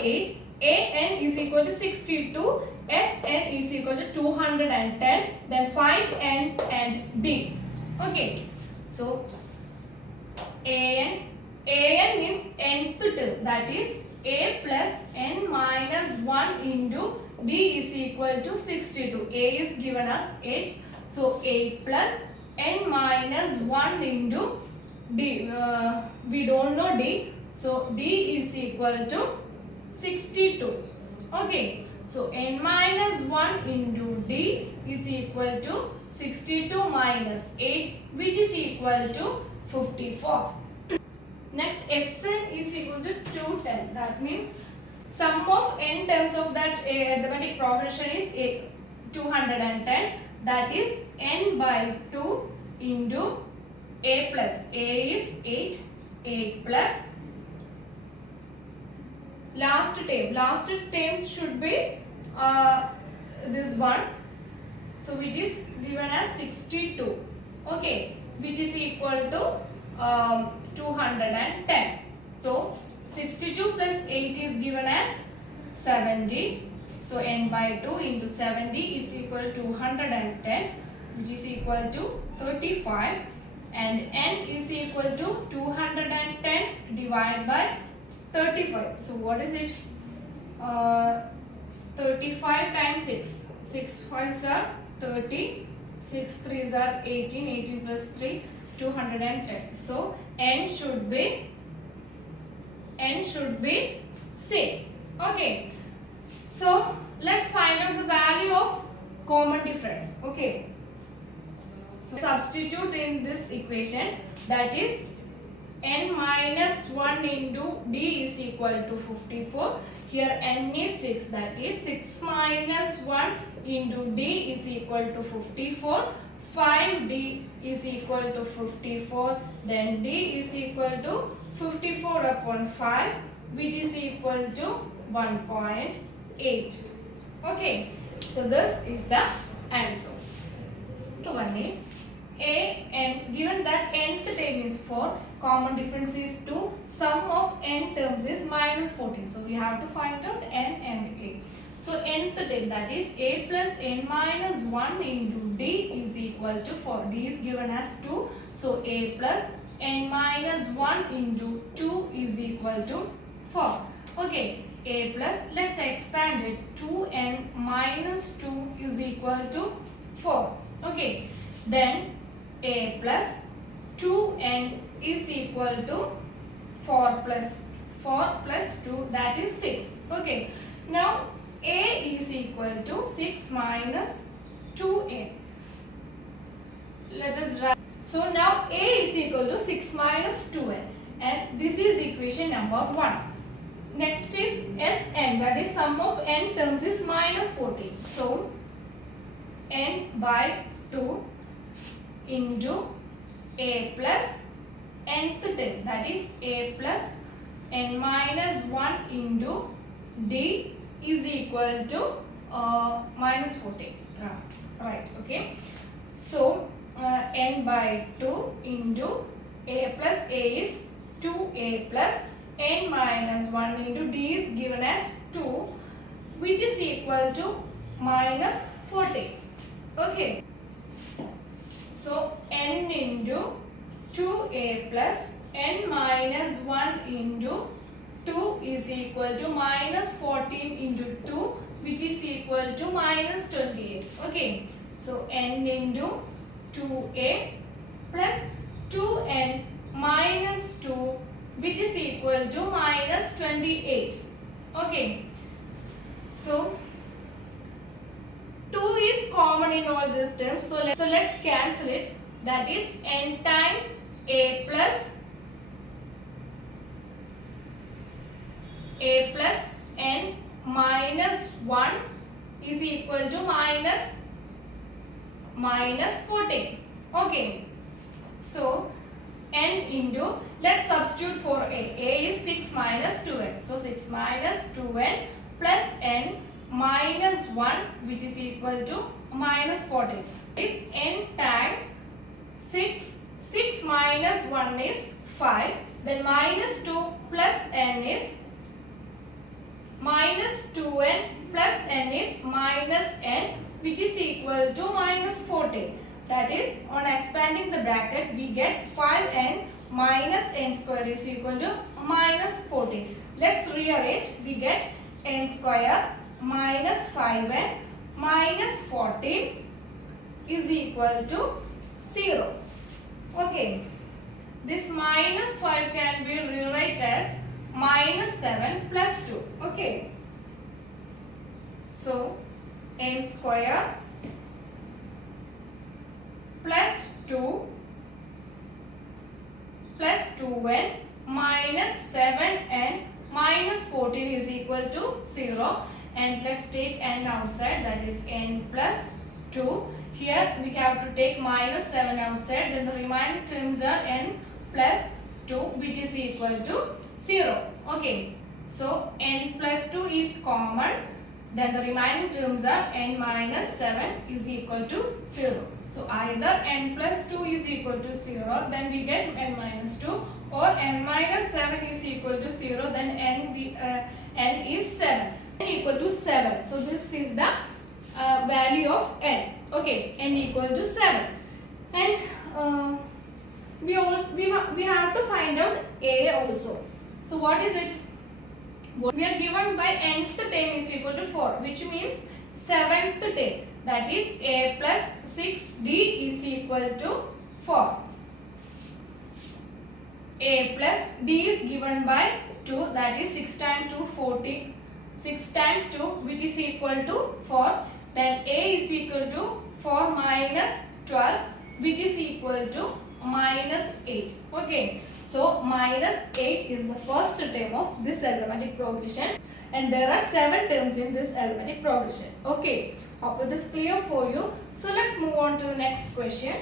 8. AN is equal to 62. SN is equal to 210. Then find N and D. Okay. So AN means nth term, that is A plus N minus 1 into D is equal to 62. A is given as 8. So 8 plus N minus 1 into D. We don't know D. So D is equal to 62. Okay. So N minus 1 into D is equal to 62 minus 8, which is equal to 54. Next, Sn is equal to 210. That means sum of n terms of that arithmetic progression is 210. That is n by 2 into A plus. A is 8. 8 plus last term. Last terms should be this one. So which is given as 62. Okay. Which is equal to 210. So 62 plus 8 is given as 70. So n by 2 into 70 is equal to 210, which is equal to 35, and n is equal to 210 divided by 35. So what is it? 35 times 6. 6 5s are 30. 6 3s are 18. 18 plus 3. 210. So n should be 6. Okay. So let's find out the value of common difference. Okay. So substitute in this equation, that is n minus 1 into D is equal to 54. Here n is 6, that is 6 minus 1 into D is equal to 54. 5D is equal to 54. Then D is equal to 54 upon 5, which is equal to 1.8. Okay. So this is the answer. So one is and given that nth term is 4, common difference is 2, sum of n terms is minus 14. So we have to find out n and a. So nth term, that is a plus n minus 1 into d is equal to 4. D is given as 2. So a plus n minus 1 into 2 is equal to 4. Okay. A plus, let's expand it. 2n minus 2 is equal to 4. Okay. Then a plus 2n is equal to 4 plus 2, that is 6. Okay. Now a is equal to 6 minus 2n. Let us write. So now a is equal to 6 minus 2n, and this is equation number 1. Next is Sn, that is sum of n terms is minus 14. So n by 2 into a plus nth term, that is a plus n minus 1 into d is equal to minus 14. Right. Okay. So n by 2 into a plus a is 2a plus n minus 1 into d is given as 2, which is equal to minus 14. Okay. So n into 2a plus n minus 1 into 2 is equal to minus 14 into 2, which is equal to minus 28. Okay. So n into 2a plus 2n minus 2, which is equal to minus 28. Okay. So 2 is common in all these terms. So let's cancel it. That is n times a plus n minus 1 is equal to minus 14. Okay. So n into, let's substitute for a. A is 6 minus 2n. So 6 minus 2n plus n minus 1, which is equal to minus 14. Is n times 6. 6 minus 1 is 5. Then minus 2 plus n is minus 2n plus n is minus n, which is equal to minus 14. That is, on expanding the bracket, we get 5n minus n square is equal to minus 14. Let's rearrange. We get n square minus 5n minus 14 is equal to 0. Okay. This minus 5 can be rewrite as minus 7 plus 2. Okay. So, n square plus 2 plus 2n minus 7n minus 14 is equal to 0. And let's take n outside, that is n plus 2. Here we have to take minus 7 outside, then the remaining terms are n plus 2, which is equal to 0. Okay. So n plus 2 is common, then the remaining terms are n minus 7 is equal to 0. So either n plus 2 is equal to 0, then we get n minus 2, or n minus 7 is equal to 0, then n is 7. N equal to 7. So this is the value of n. Okay, n equal to 7. And we have to find out a also. So what is it? We are given by nth term is equal to 4, which means 7th term. That is a plus 6d is equal to 4. A plus d is given by 2, that is 6 times 2 40. 6 times 2, which is equal to 4. Then a is equal to 4 minus 12, which is equal to minus 8. Okay. So minus 8 is the first term of this arithmetic progression, and there are 7 terms in this arithmetic progression. Okay. Hope it is clear for you. So let's move on to the next question.